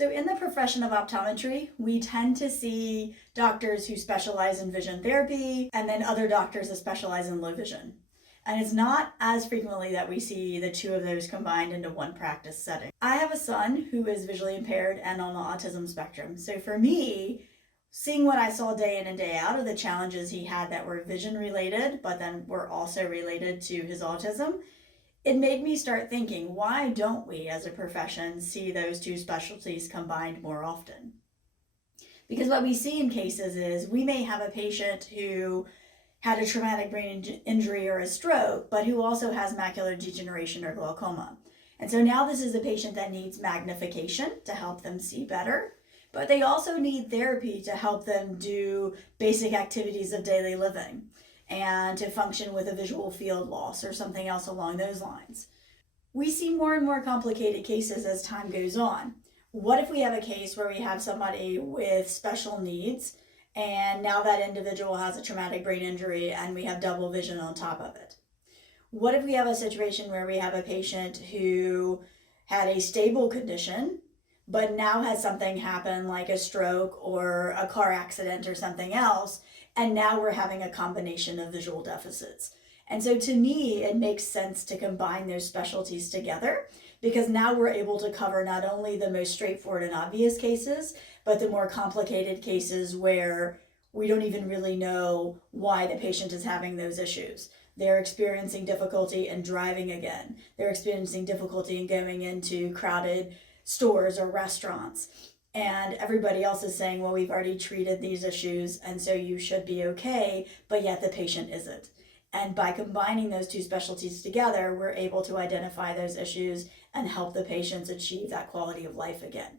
So in the profession of optometry, we tend to see doctors who specialize in vision therapy and then other doctors that specialize in low vision. And it's not as frequently that we see the two of those combined into one practice setting. I have a son who is visually impaired and on the autism spectrum. So for me, seeing what I saw day in and day out of the challenges he had that were vision related, but then were also related to his autism, it made me start thinking, why don't we as a profession see those two specialties combined more often? Because what we see in cases is we may have a patient who had a traumatic brain injury or a stroke, but who also has macular degeneration or glaucoma. And so now this is a patient that needs magnification to help them see better, but they also need therapy to help them do basic activities of daily living and to function with a visual field loss or something else along those lines. We see more and more complicated cases as time goes on. What if we have a case where we have somebody with special needs and now that individual has a traumatic brain injury and we have double vision on top of it? What if we have a situation where we have a patient who had a stable condition but now has something happen like a stroke or a car accident or something else, and now we're having a combination of visual deficits? And so to me, it makes sense to combine those specialties together, because now we're able to cover not only the most straightforward and obvious cases, but the more complicated cases where we don't even really know why the patient is having those issues. They're experiencing difficulty in driving again. They're experiencing difficulty in going into crowded stores or restaurants. And everybody else is saying, well, we've already treated these issues, and so you should be okay, but yet the patient isn't. And by combining those two specialties together, we're able to identify those issues and help the patients achieve that quality of life again.